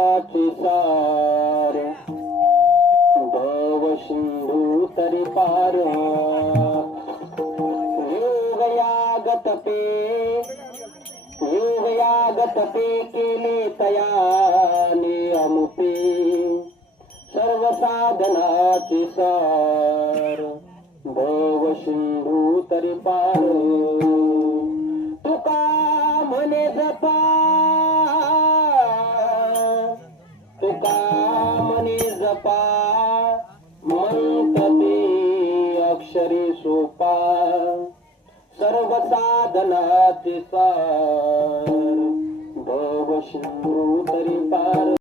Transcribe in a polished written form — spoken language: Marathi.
साधनाची सार भव सिंधू तरी पार योगयागत पे केले तयाने अमुते सर्व साधनाची सार भव सिंधू तरी पार तुका म्हणे जपा तुका म्हणे जपा म्हणते अक्षरी सोपा सर्व साधनाचे सार भव सिंधू तरी पार